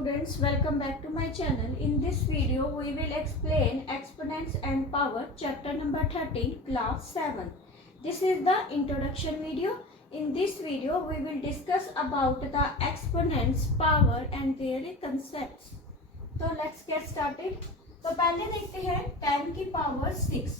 students, welcome back to my channel. In this video we will explain exponents and power chapter number 13 class 7. This is the introduction video. In this video we will discuss about the exponents, power and their concepts. तो let's get started. तो पहले देखते हैं 10 की power 6.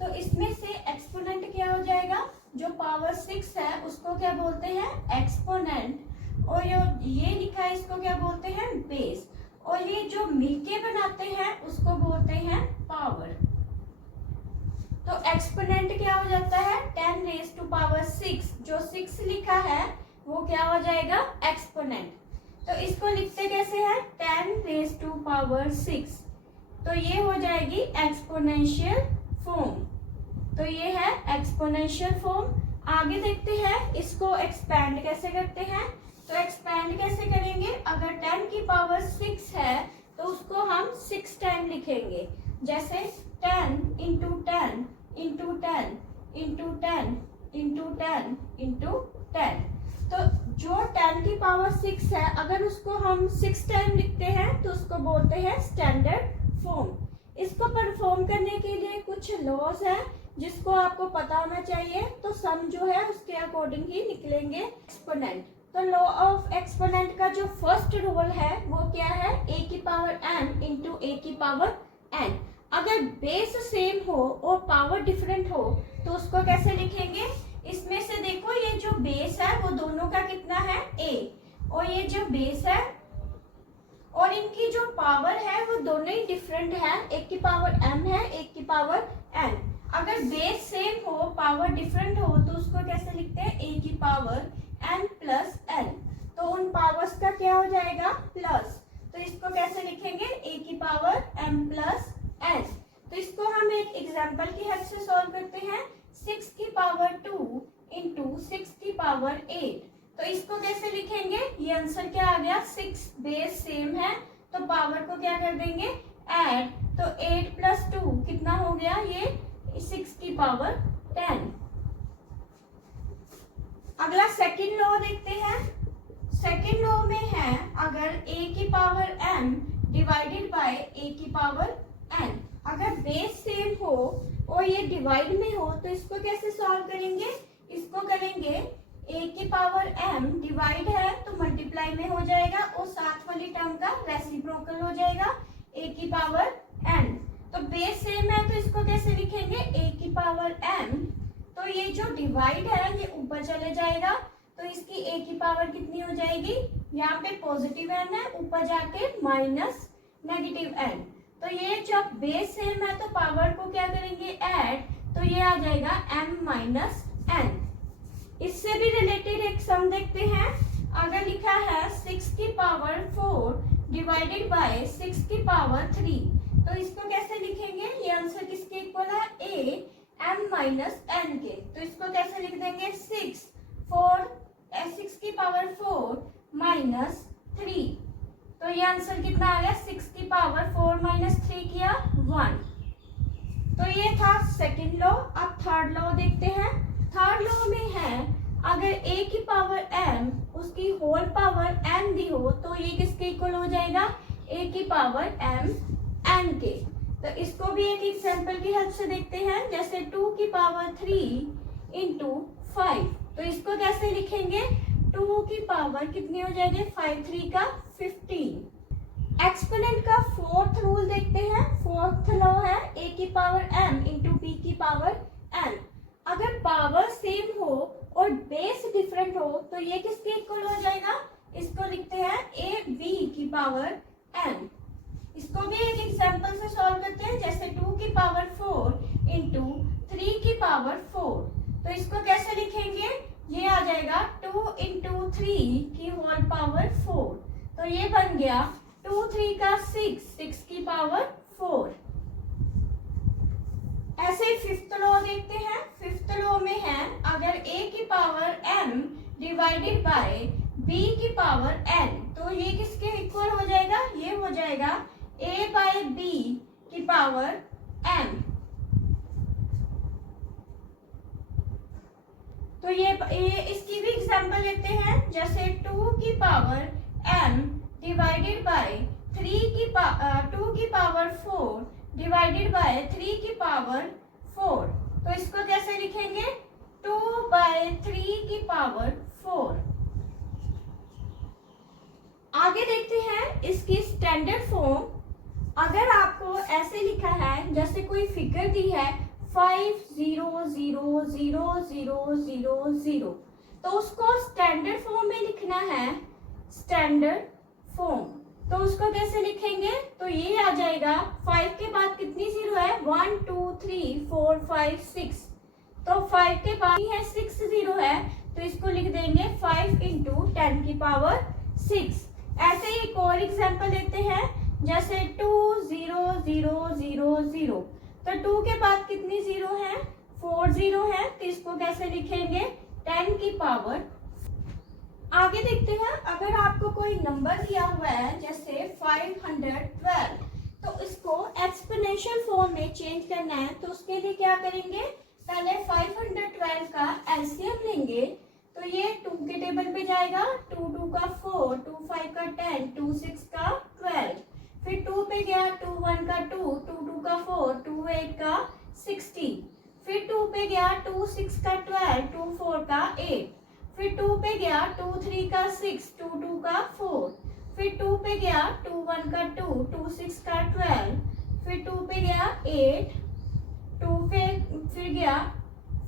तो इसमें से exponent क्या हो जाएगा? जो पावर 6 है उसको क्या बोलते हैं? एक्सपोनेंट. और ये लिखा है इसको क्या बोलते हैं? बेस. और ये जो मिलके बनाते हैं उसको बोलते हैं पावर. तो एक्सपोनेंट क्या हो जाता है? 10 रेज टू पावर 6. जो 6 लिखा है वो क्या हो जाएगा? एक्सपोनेंट. तो इसको लिखते कैसे हैं? 10 रेज टू पावर 6. तो ये हो जाएगी एक्सपोनेंशियल फॉर्म. तो ये है एक्सपोनेंशियल फॉर्म. आगे देखते हैं इसको एक्सपैंड कैसे करते हैं. तो एक्सपैंड कैसे करेंगे? अगर 10 की पावर 6 है तो उसको हम 6 टाइम लिखेंगे. जैसे 10 into 10 into 10 into 10 into 10 into 10. तो जो 10 की पावर 6 है अगर उसको हम 6 टाइम लिखते हैं तो उसको बोलते हैं स्टैंडर्ड फॉर्म. इसको परफॉर्म करने के लिए कुछ लॉज है जिसको आपको पता होना चाहिए. तो सम जो है उसके अकॉर्डिंग ही निकलेंगे एक्सपोनेंट. तो लॉ ऑफ एक्सपोनेंट का जो फर्स्ट रूल है वो क्या है? ए की पावर m इंटू ए की पावर n. अगर बेस सेम हो और पावर डिफरेंट हो तो उसको कैसे लिखेंगे? इसमें से देखो ये जो बेस है वो दोनों का कितना है? a. और ये जो बेस है और इनकी जो पावर है वो दोनों ही डिफरेंट है. एक की पावर m है, एक की पावर n. अगर बेस सेम हो पावर डिफरेंट हो तो उसको कैसे लिखते हैं? a की पावर n प्लस n. तो उन पावर्स का क्या हो जाएगा? प्लस. तो इसको कैसे लिखेंगे? a की पावर m प्लस n. तो इसको हम एक एग्जांपल की हेल्प से सॉल्व करते हैं. 6 की पावर 2 इंटू 6 की पावर 8. तो इसको कैसे लिखेंगे? ये आंसर क्या आ गया? 6. बेस सेम है तो पावर को क्या कर देंगे? ऐड. तो 8 प्लस 2 कितना हो गया? ये 6 की पावर 10. अगला सेकंड लॉ देखते हैं. सेकंड लॉ में है अगर a की power m divided by a की पावर n. अगर बेस सेम हो और ये डिवाइड में हो तो इसको कैसे सॉल्व करेंगे? इसको करेंगे a की पावर m डिवाइड है तो मल्टीप्लाई में हो जाएगा और साथ वाली टर्म का रेसिप्रोकल हो जाएगा a की पावर n. तो बेस सेम है तो इसको कैसे लिखेंगे? a की पावर m. तो ये जो डिवाइड है ये ऊपर चले जाएगा तो इसकी a की पावर कितनी हो जाएगी? यहाँ पे पॉजिटिव n है, ऊपर जाके माइनस नेगेटिव n. तो ये जब बेस सेम है तो पावर को क्या करेंगे? ऐड. तो ये आ जाएगा m माइनस n. इससे भी रिलेटेड एक सम देखते हैं. अगर लिखा है 6 की पावर 4 डिवाइडेड बाय 6 की पावर 3. तो इसको कैसे लिखेंगे? ये आंसर किसके इक्वल है? a m माइनस n के. तो इसको कैसे लिख देंगे? 6 की पावर 4 माइनस 3. तो ये आंसर कितना आ गया? 6 की पावर 4 माइनस 3 किया 1. तो ये था सेकंड लॉ. अब थर्ड लॉ देखते हैं. थर्ड लॉ में है अगर a की पावर m उसकी होल पावर n दी हो तो ये किसके इक्वल हो जाएगा? a की पावर m n के. तो इसको भी एक एग्जांपल की हेल्प से देखते हैं. जैसे 2 की पावर 3 इंटू 5. तो इसको कैसे लिखेंगे? 2 की पावर कितनी हो जाएगी? 5 3 का 15. एक्सपोनेंट का फोर्थ रूल देखते हैं. फोर्थ लॉ है a की पावर m इंटू b की पावर n. अगर पावर सेम हो और बेस डिफरेंट हो तो ये किसके इक्वल हो जाएगा? इसको लिखते हैं a b की पावर n. इसको भी एक एग्जांपल से सॉल्व करते हैं. जैसे 2 की पावर 4 इंटू 3 की पावर 4. तो इसको कैसे लिखेंगे? ये आ जाएगा 2 इंटू 3 की होल पावर 4. तो ये बन गया 2 3 का 6 की पावर 4. ऐसे ही फिफ्थ लॉ देखते हैं. फिफ्थ लॉ में है अगर a की power m divided by b की पावर n. तो ये किसके इक्वल हो जाएगा? ये हो जाएगा a बाय b की पावर m. तो ये इसकी भी एग्जांपल लेते हैं. जैसे 2 की power m divide divided by 2 की पावर 4 डिवाइडेड बाय 3 की पावर 4। तो इसको कैसे लिखेंगे? 2/3 की पावर 4। आगे देखते हैं इसकी स्टैंडर्ड फॉर्म। अगर आपको ऐसे लिखा है, जैसे कोई फिगर दी है 5 0 0 0 0 0 0, तो उसको स्टैंडर्ड फॉर्म में लिखना है। स्टैंडर्ड फॉर्म तो उसको कैसे लिखेंगे? तो ये आ जाएगा 5 के बाद कितनी जीरो है? 1 2 3 4 5 6। तो 5 के बाद है 6 जीरो है, तो इसको लिख देंगे 5 इंटू 10 की पावर 6। ऐसे ही एक और एग्जाम्पल लेते हैं, जैसे 2 0 0 0 0। तो 2 के बाद कितनी जीरो है? 4 जीरो है, तो इसको कैसे लिखेंगे? 10 की पावर। आगे देखते हैं, अगर आपको कोई नंबर दिया हुआ है जैसे 512, तो इसको एक्सपोनेंशियल फॉर्म में चेंज करना है। तो उसके लिए क्या करेंगे? पहले 512 का एलसीएम लेंगे, तो ये 2 के टेबल पे जाएगा। 2 2 का 4, 2 5 का 10, 2 6 का 12। फिर 2 पे गया, 2 1 का 2, 2 2 का 4, 2 8 का 16। फिर 2 पे गया, 2 6 का 12, 2 4 का 8। फिर 2 पे गया, 2 3 का 6, 2 2 का 4। फिर 2 पे गया, 2 1 का 2, 2 6 का 12। फिर 2 पे गया 8, 2 पे फिर गया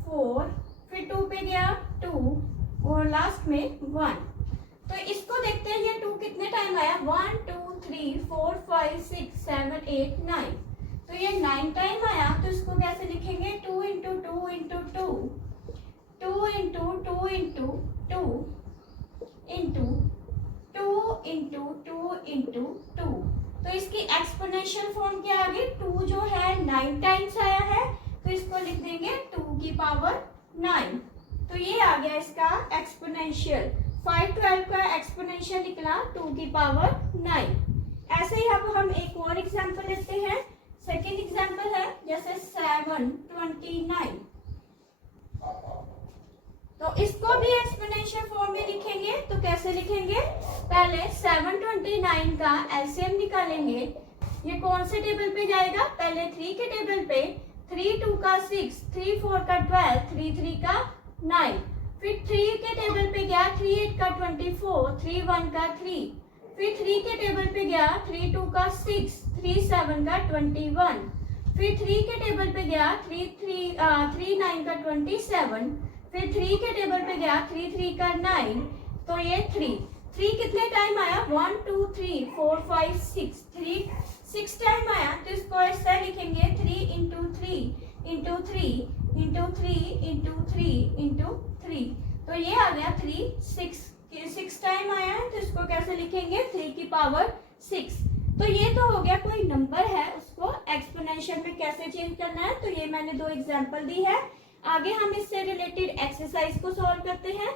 4, फिर 2 पे गया 2 और लास्ट में 1। तो इसको देखते हैं, ये 2 कितने टाइम आया? 1 2 3 4 5 6 7 8 9। तो ये 9 टाइम आया, तो इसको कैसे लिखेंगे? 2 into 2 into 2, 2 into 2 into 2 into 2 into 2 into 2। तो इसकी एक्सपोनेंशियल फॉर्म क्या आ गई? 2 जो है 9 टाइम्स आया है, तो इसको लिख देंगे 2 की पावर 9। तो ये आ गया इसका एक्सपोनेंशियल। 512 का एक्सपोनेंशियल निकला 2 की पावर 9। ऐसे ही अब हम एक और एग्जांपल लेते हैं। सेकंड एग्जांपल है जैसे 729। तो इसको भी एक्सपोनेंशियल फॉर्म में लिखेंगे। तो कैसे लिखेंगे? पहले 729 का एलसीएम निकालेंगे। ये कौन से टेबल पे जाएगा? पहले 3 के टेबल पे। 3 2 का 6, 3 4 का 12, 3 3 का 9। फिर 3 के टेबल पे गया, 3 8 का 24, 3 1 का 3। फिर 3 के टेबल पे गया, 3 2 का 6, 3 7 का 21। फिर 3 के टेबल पे गया, 3 9 का 27। फिर 3 के टेबल पे गया, 3 3 का 9। तो ये 3 कितने टाइम आया? 1 2 3 4 5 6 6 टाइम आया, तो इसको ऐसे लिखेंगे 3 into 3 into 3 into 3 into 3 into 3। तो ये आ गया 6 टाइम आया है, तो इसको कैसे लिखेंगे? 3 की पावर 6। तो ये तो हो गया, कोई नंबर है उसको एक्सपोनेंशियल में कैसे चेंज करना है। तो ये मैंने 2 एग्जांपल दी है। आगे हम इससे रिलेटेड एक्सरसाइज को सॉल्व करते हैं।